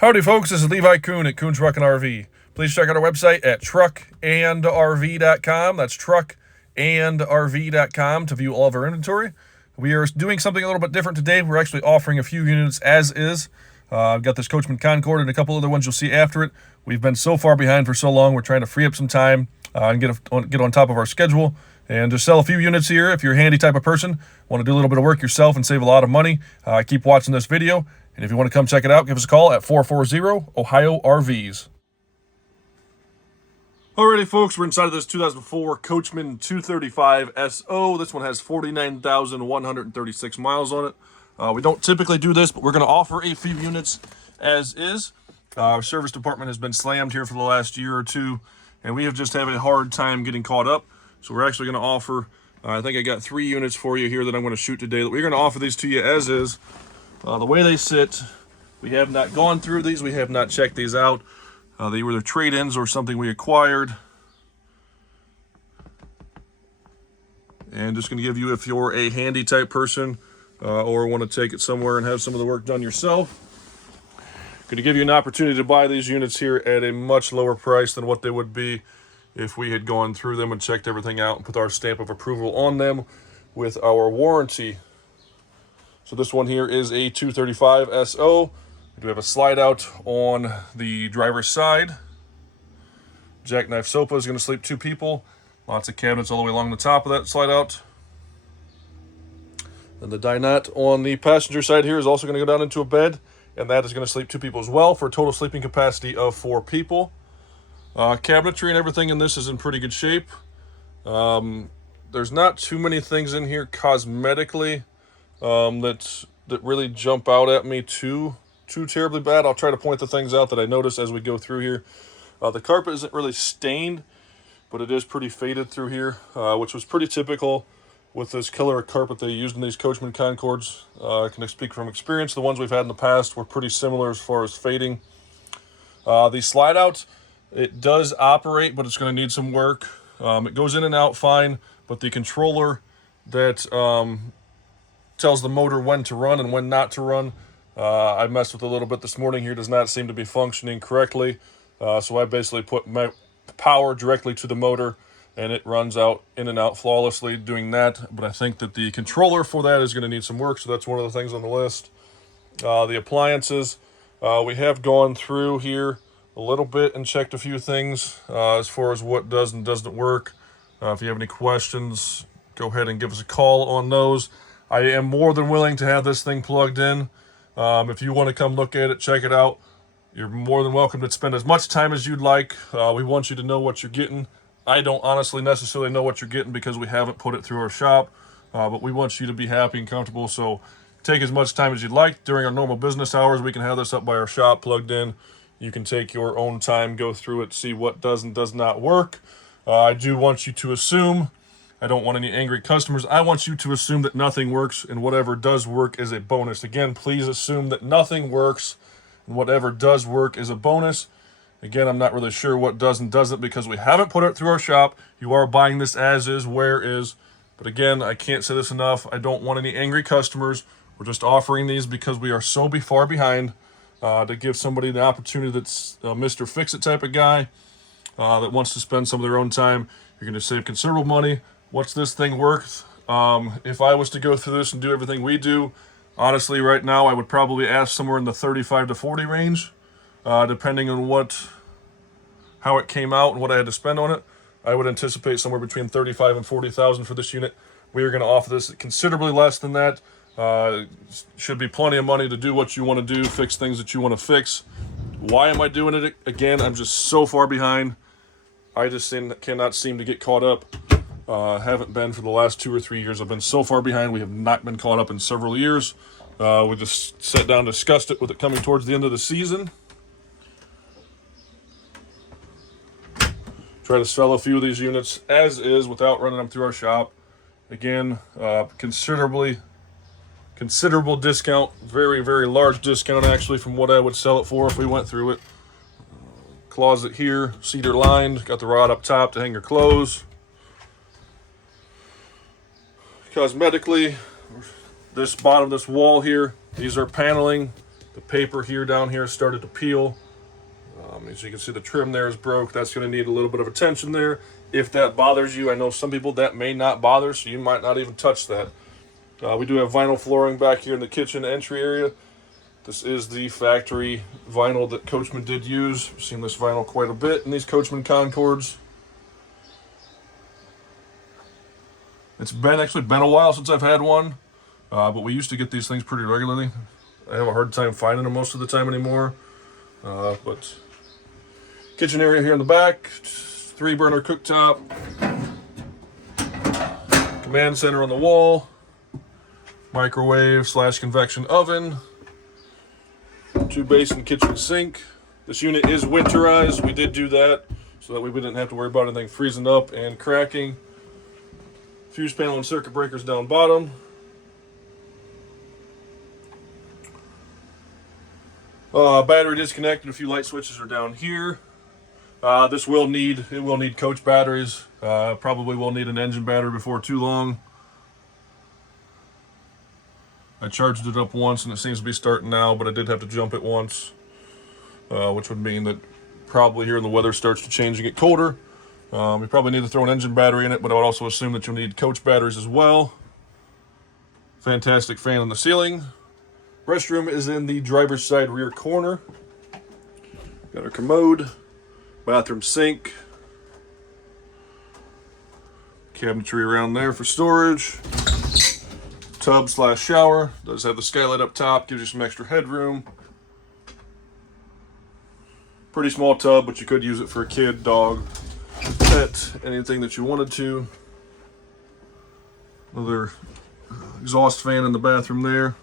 Howdy folks, this is Levi Kuhn at Kuhn Truck and RV. Please check out our website at truckandrv.com. That's truckandrv.com to view all of our inventory. We are doing something a little bit different today. We're actually offering a few units as is. I've got this Coachman Concord and a couple other ones you'll see after it. We've been so far behind for so long. We're trying to free up some time and get on top of our schedule and just sell a few units here. If you're a handy type of person, want to do a little bit of work yourself and save a lot of money, keep watching this video. And if you want to come check it out, give us a call at 440-OHIO-RVs. Alrighty, folks, we're inside of this 2004 Coachman 235 SO. This one has 49,136 miles on it. We don't typically do this, but we're going to offer a few units as is. Our service department has been slammed here for the last year or two, and we have just had a hard time getting caught up. So we're actually going to offer, I think I got 3 units for you here that I'm going to shoot today. We're going to offer these to you as is. The way they sit, we have not gone through these. We have not checked these out. They were either trade-ins or something we acquired. And just going to give you, if you're a handy type person or want to take it somewhere and have some of the work done yourself, going to give you an opportunity to buy these units here at a much lower price than what they would be if we had gone through them and checked everything out and put our stamp of approval on them with our warranty. So this one here is a 235 SO. We do have a slide out on the driver's side. Jackknife sofa is going to sleep 2 people. Lots of cabinets all the way along the top of that slide out. Then the dinette on the passenger side here is also going to go down into a bed, and that is going to sleep 2 people as well for a total sleeping capacity of 4 people. Cabinetry and everything in this is in pretty good shape. There's not too many things in here cosmetically that really jump out at me too terribly bad. I'll try to point the things out that I notice as we go through here. The carpet isn't really stained, but it is pretty faded through here, which was pretty typical with this color of carpet they used in these Coachman Concords. I can speak from experience. The ones we've had in the past were pretty similar as far as fading. The slide out, it does operate, but it's going to need some work. It goes in and out fine, but the controller that tells the motor when to run and when not to run, I messed with a little bit this morning here, does not seem to be functioning correctly. So I basically put my power directly to the motor and it runs out in and out flawlessly doing that. But I think that the controller for that is going to need some work, so that's one of the things on the list. The appliances, we have gone through here a little bit and checked a few things as far as what does and doesn't work. If you have any questions, go ahead and give us a call on those. I am more than willing to have this thing plugged in. If you want to come look at it, check it out, you're more than welcome to spend as much time as you'd like. We want you to know what you're getting. I don't honestly necessarily know what you're getting because we haven't put it through our shop, but we want you to be happy and comfortable. So take as much time as you'd like. During our normal business hours, we can have this up by our shop plugged in. You can take your own time, go through it, see what does and does not work. I do want you to assume, I don't want any angry customers, I want you to assume that nothing works and whatever does work is a bonus. Again, please assume that nothing works and whatever does work is a bonus. Again, I'm not really sure what does and doesn't because we haven't put it through our shop. You are buying this as is, where is. But again, I can't say this enough. I don't want any angry customers. We're just offering these because we are so far behind to give somebody the opportunity that's a Mr. Fix-It type of guy that wants to spend some of their own time. You're going to save considerable money. What's this thing worth? If I was to go through this and do everything we do, honestly, right now, I would probably ask somewhere in the 35 to 40 range, depending on how it came out and what I had to spend on it. I would anticipate somewhere between 35 and 40,000 for this unit. We are going to offer this at considerably less than that. Should be plenty of money to do what you want to do, fix things that you want to fix. Why am I doing it? Again, I'm just so far behind. I just cannot seem to get caught up. Haven't been for the last 2 or 3 years. I've been so far behind. We have not been caught up in several years. We just sat down and discussed it with it coming towards the end of the season. Try to sell a few of these units as is without running them through our shop. Again, considerable discount, very, very large discount actually from what I would sell it for if we went through it. Closet here, cedar lined, got the rod up top to hang your clothes. Cosmetically, this bottom of this wall here, these are paneling. The paper here down here started to peel. As you can see, the trim there is broke. That's going to need a little bit of attention there. If that bothers you, I know some people that may not bother, so you might not even touch that. We do have vinyl flooring back here in the kitchen entry area. This is the factory vinyl that Coachman did use. I've seen this vinyl quite a bit in these Coachman Concords. It's actually been a while since I've had one, but we used to get these things pretty regularly. I have a hard time finding them most of the time anymore. But kitchen area here in the back, 3-burner cooktop, command center on the wall, microwave / convection oven, 2-basin kitchen sink. This unit is winterized. We did do that so that we didn't have to worry about anything freezing up and cracking. Fuse panel and circuit breakers down bottom. Battery disconnected. A few light switches are down here. This will need coach batteries. Probably will need an engine battery before too long. I charged it up once and it seems to be starting now, but I did have to jump it once, which would mean that probably here when the weather starts to change and get colder, you probably need to throw an engine battery in it, but I would also assume that you'll need coach batteries as well. Fantastic fan in the ceiling. Restroom is in the driver's side rear corner. Got our commode, bathroom sink, cabinetry around there for storage. Tub / shower. Does have the skylight up top, gives you some extra headroom. Pretty small tub, but you could use it for a kid, dog, pet, anything that you wanted to. Another exhaust fan in the bathroom there.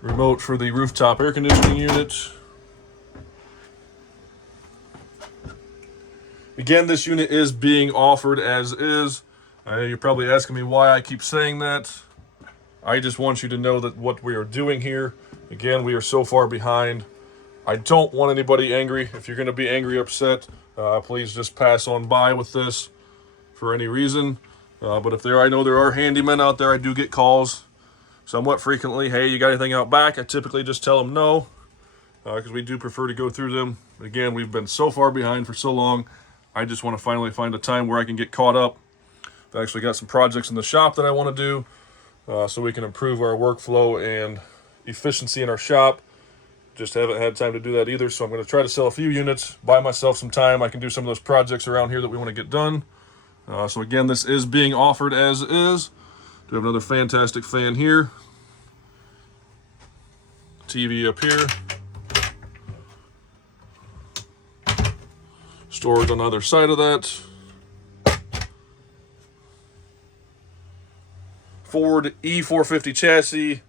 Remote for the rooftop air conditioning unit. Again, this unit is being offered as is. You're probably asking me why I keep saying that. I just want you to know that what we are doing here, again, we are so far behind. I don't want anybody angry. If you're going to be angry, upset, please just pass on by with this for any reason. But I know there are handymen out there. I do get calls somewhat frequently. Hey, you got anything out back? I typically just tell them no, because we do prefer to go through them. Again, we've been so far behind for so long. I just want to finally find a time where I can get caught up. I've actually got some projects in the shop that I want to do, so we can improve our workflow and efficiency in our shop. Just haven't had time to do that either, so I'm going to try to sell a few units, buy myself some time. I can do some of those projects around here that we want to get done. So again, this is being offered as is. We have another fantastic fan here. TV up here. Storage on the other side of that. Ford E450 chassis.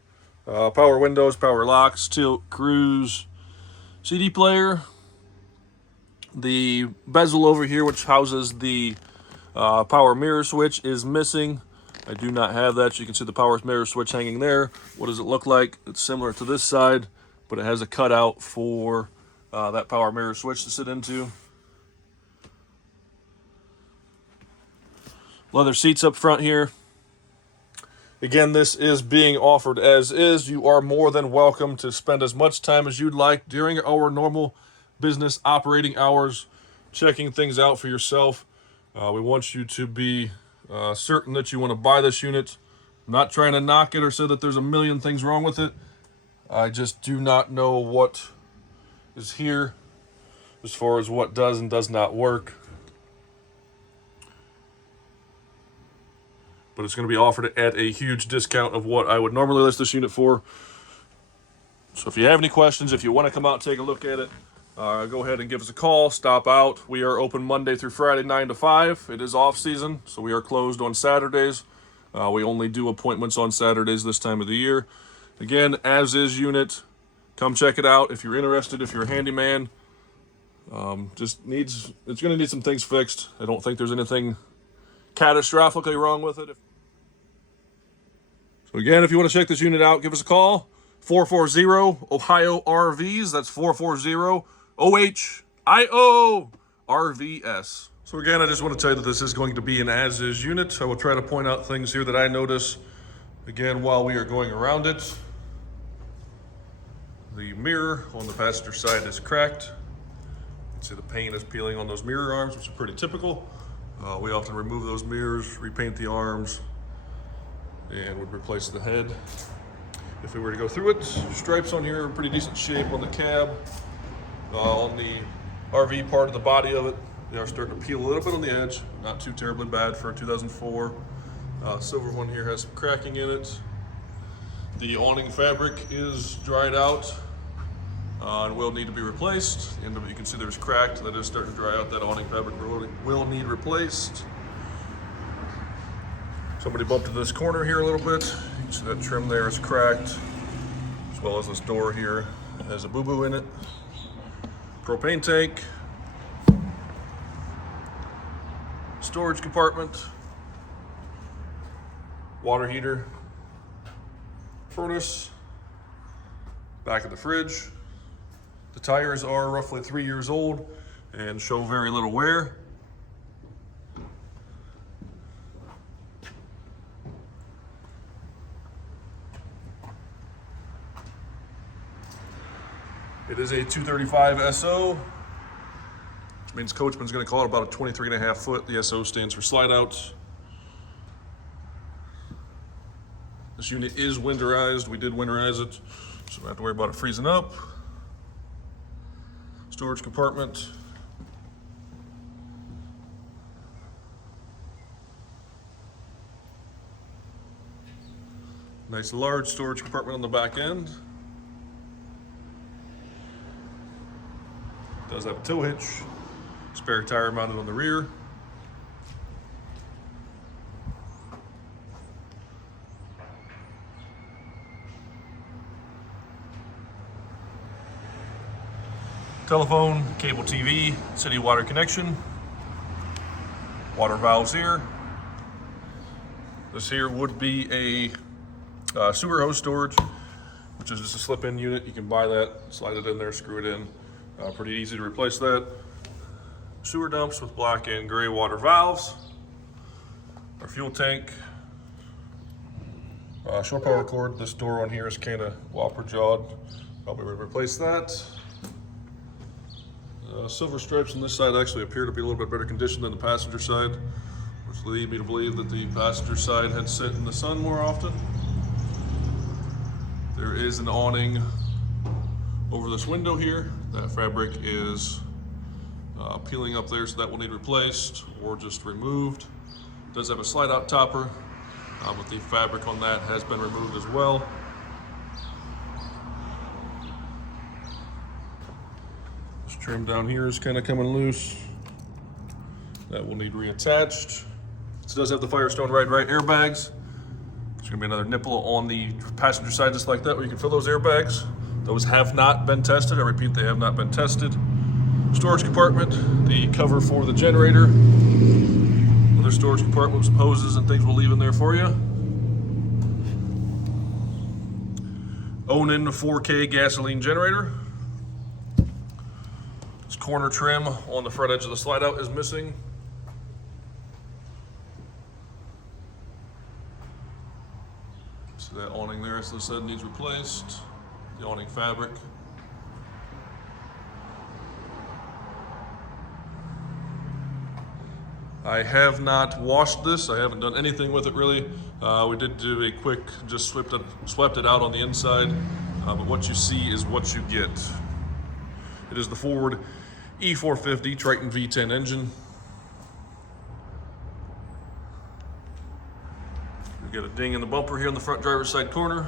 Power windows, power locks, tilt, cruise, CD player. The bezel over here, which houses the power mirror switch, is missing. I do not have that. You can see the power mirror switch hanging there. What does it look like? It's similar to this side, but it has a cutout for that power mirror switch to sit into. Leather seats up front here. Again, this is being offered as is. You are more than welcome to spend as much time as you'd like during our normal business operating hours, checking things out for yourself. We want you to be certain that you want to buy this unit. I'm not trying to knock it or say that there's a million things wrong with it. I just do not know what is here as far as what does and does not work. But it's going to be offered at a huge discount of what I would normally list this unit for. So if you have any questions, if you want to come out and take a look at it, go ahead and give us a call, stop out. We are open Monday through Friday, 9 to 5. It is off season, so we are closed on Saturdays. We only do appointments on Saturdays this time of the year. Again, as is unit. Come check it out if you're interested, if you're a handyman. It's going to need some things fixed. I don't think there's anything catastrophically wrong with it. So again, if you want to check this unit out, give us a call. 440 Ohio RVs. That's 440 OHIO RVS. So again, I just want to tell you that this is going to be an as-is unit. I will try to point out things here that I notice. Again, while we are going around it, the mirror on the passenger side is cracked. You can see the paint is peeling on those mirror arms, which is pretty typical. We often remove those mirrors, repaint the arms, and would replace the head. If we were to go through it, stripes on here are in pretty decent shape on the cab. On the RV part of the body of it, they are starting to peel a little bit on the edge. Not too terribly bad for a 2004. Silver one here has some cracking in it. The awning fabric is dried out and will need to be replaced. The end of it, you can see there's cracked. That is starting to dry out. That awning fabric will need replaced. Somebody bumped into this corner here a little bit. You can see that trim there is cracked, as well as this door here has a boo-boo in it. Propane tank. Storage compartment. Water heater. Furnace. Back of the fridge. The tires are roughly 3 years old and show very little wear. It is a 235 SO, which means Coachman's going to call it about a 23.5 foot. The SO stands for slide outs. This unit is winterized. We did winterize it, so we don't have to worry about it freezing up. Storage compartment. Nice large storage compartment on the back end. Does have a tow hitch, spare tire mounted on the rear. Telephone, cable TV, city water connection, water valves here. This here would be a sewer hose storage, which is just a slip-in unit. You can buy that, slide it in there, screw it in. Pretty easy to replace that. Sewer dumps with black and gray water valves. Our fuel tank. Shore power cord. This door on here is kind of whopper jawed. Probably would replace that. Silver stripes on this side actually appear to be a little bit better condition than the passenger side, which lead me to believe that the passenger side had sit in the sun more often. There is an awning over this window here. That fabric is peeling up there, so that will need replaced or just removed. It does have a slide out topper, but the fabric on that has been removed as well. This trim down here is kind of coming loose. That will need reattached. This does have the Firestone Ride airbags. There's gonna be another nipple on the passenger side just like that where you can fill those airbags. Those have not been tested. I repeat, they have not been tested. Storage compartment, the cover for the generator. Other storage compartment with some hoses and things we'll leave in there for you. Onan 4K gasoline generator. This corner trim on the front edge of the slide out is missing. So that awning there, as I said, needs replaced. The awning fabric. I have not washed this. I haven't done anything with it really. We did do a quick, just swept it out on the inside. But what you see is what you get. It is the Ford E450 Triton V10 engine. We got a ding in the bumper here in the front driver's side corner.